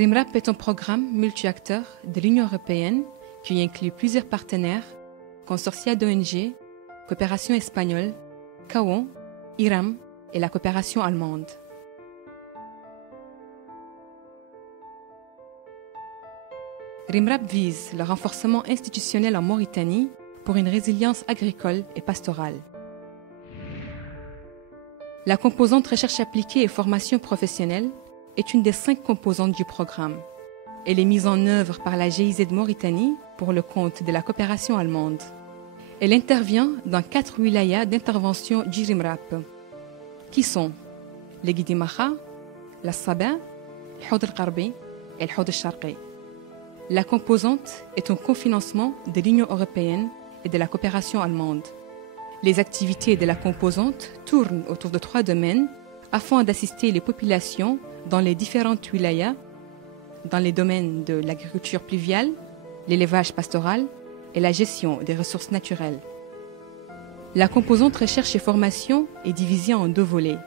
RIMRAP est un programme multi-acteurs de l'Union européenne qui inclut plusieurs partenaires, consortia d'ONG, coopération espagnole, CAO, IRAM et la coopération allemande. RIMRAP vise le renforcement institutionnel en Mauritanie pour une résilience agricole et pastorale. La composante recherche appliquée et formation professionnelle est une des 5 composantes du programme. Elle est mise en œuvre par la GIZ Mauritanie pour le compte de la coopération allemande. Elle intervient dans 4 wilayas d'intervention du RIMRAP, qui sont le Guidi Maha, la Sabah, le Houd al-Gharbi et le Houd al-Sharqi. La composante est un cofinancement de l'Union européenne et de la coopération allemande. Les activités de la composante tournent autour de 3 domaines afin d'assister les populations dans les différentes wilayas, dans les domaines de l'agriculture pluviale, l'élevage pastoral et la gestion des ressources naturelles. La composante recherche et formation est divisée en 2 volets.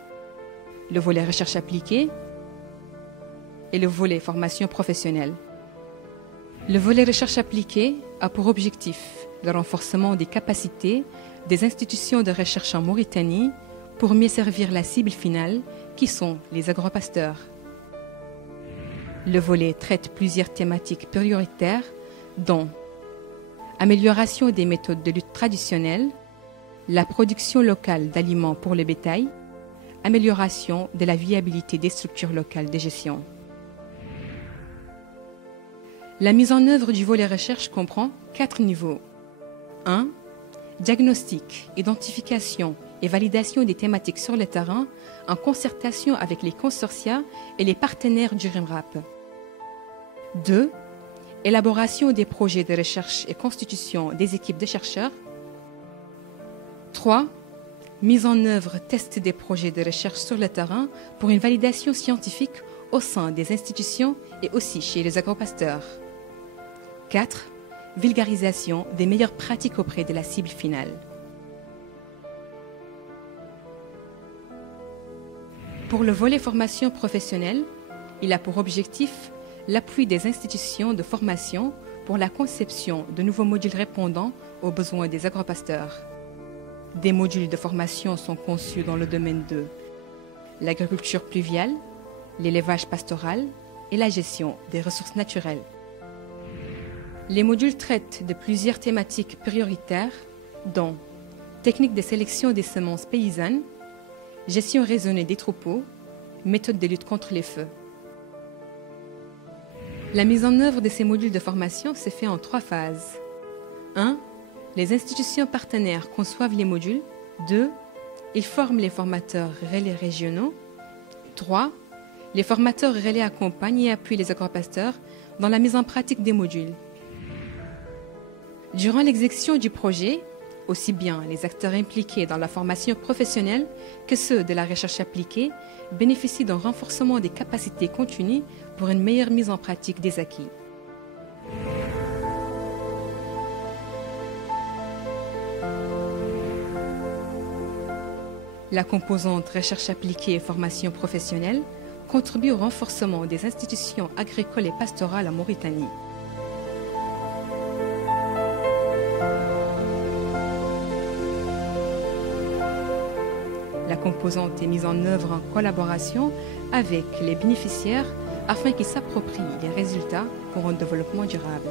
Le volet recherche appliquée et le volet formation professionnelle. Le volet recherche appliquée a pour objectif le renforcement des capacités des institutions de recherche en Mauritanie pour mieux servir la cible finale qui sont les agropasteurs. Le volet traite plusieurs thématiques prioritaires dont amélioration des méthodes de lutte traditionnelles, la production locale d'aliments pour le bétail, amélioration de la viabilité des structures locales de gestion. La mise en œuvre du volet recherche comprend 4 niveaux. 1. Diagnostic, identification et validation des thématiques sur le terrain en concertation avec les consortia et les partenaires du RIMRAP. 2. Élaboration des projets de recherche et constitution des équipes de chercheurs. 3. Mise en œuvre test des projets de recherche sur le terrain pour une validation scientifique au sein des institutions et aussi chez les agropasteurs. 4. Vulgarisation des meilleures pratiques auprès de la cible finale. Pour le volet formation professionnelle, il a pour objectif l'appui des institutions de formation pour la conception de nouveaux modules répondant aux besoins des agropasteurs. Des modules de formation sont conçus dans le domaine de l'agriculture pluviale, l'élevage pastoral et la gestion des ressources naturelles. Les modules traitent de plusieurs thématiques prioritaires, dont techniques de sélection des semences paysannes, gestion raisonnée des troupeaux, méthode de lutte contre les feux. La mise en œuvre de ces modules de formation se fait en 3 phases. 1. Les institutions partenaires conçoivent les modules. 2. Ils forment les formateurs relais régionaux. 3. Les formateurs relais accompagnent et appuient les agropasteurs dans la mise en pratique des modules. Durant l'exécution du projet, aussi bien les acteurs impliqués dans la formation professionnelle que ceux de la recherche appliquée bénéficient d'un renforcement des capacités continues pour une meilleure mise en pratique des acquis. La composante recherche appliquée et formation professionnelle contribue au renforcement des institutions agricoles et pastorales en Mauritanie. La composante est mise en œuvre en collaboration avec les bénéficiaires afin qu'ils s'approprient les résultats pour un développement durable.